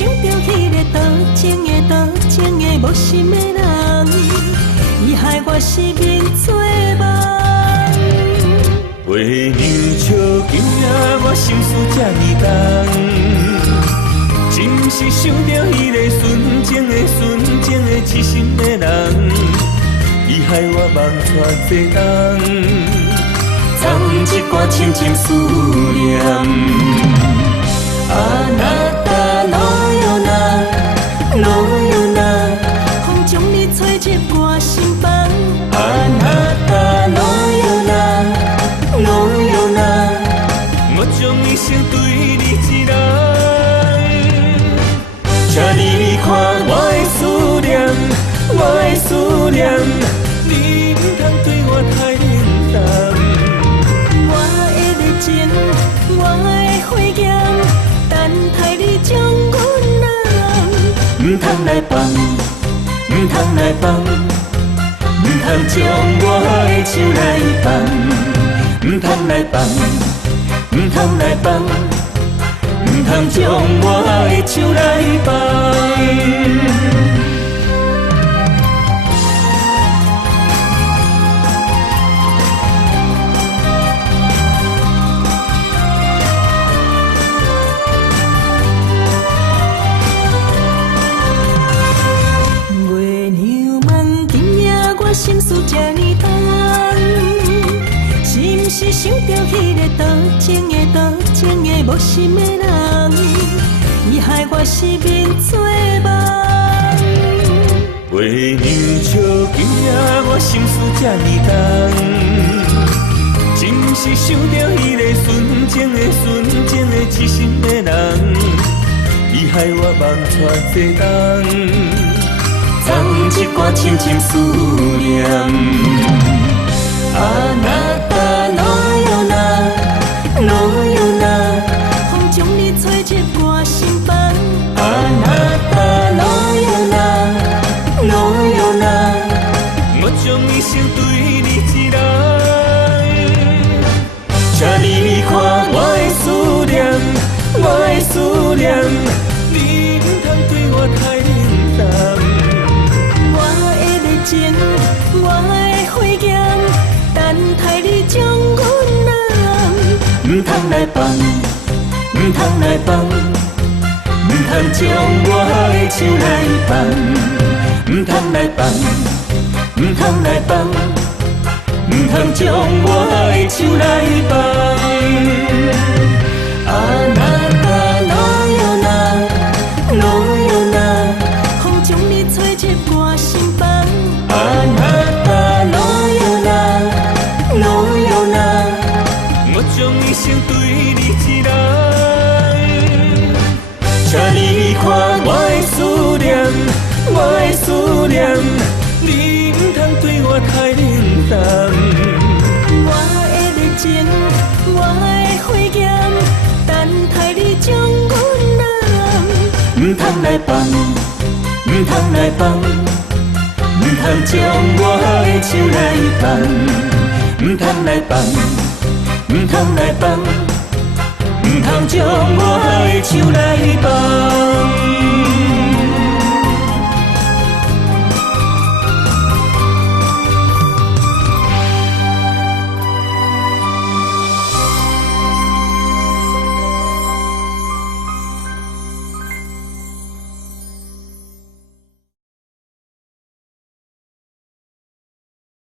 想着迄个多情的无心的人，伊害我失眠做梦。月娘笑今夜我心事这呢重，真是想着迄个纯情的痴心的人，伊害我梦带坐东。藏一挂深深思念。啊那达罗哟那，罗哟那，风将你吹入我心房。啊那达罗哟那，罗哟那，我将一生对你一人。请你看我的思念，我的思念，你不通对我太冷淡。我的火焰，等待你将阮人。唔通来放，唔通来放，唔通将我的手来放。唔通来放，唔通来放，唔通将我的手来放。心事这呢重，是毋是想着迄个多情的无心的人，伊害我失眠做梦。月娘笑今夜我心事这呢重，真是想着迄个纯情的痴心的人，伊害我梦带坐东。藏一挂深深思念。啊那达罗哟那，罗哟那，风将你吹入我心房。啊那达罗哟那，罗哟那，我将一生对你一人。请你看我的思念，我的思念，你不通对我太冷淡。我的火焰，等待你将阮人。唔通来放，唔通来放，唔通将我的手来放。唔通来放，唔通来放，唔通将我的手来放。啊那达罗哟那，罗哟那，风将你吹入我心房。啊那达罗哟那，罗哟那，我将一生对你一人。请你看我的思念，我的思念，你不通对我太冷淡。我的热情，我的火焰，等待你将阮人。唔通来放，唔通来放，唔通将我的手来放。唔通来放，唔通来放，唔通将我的手来放。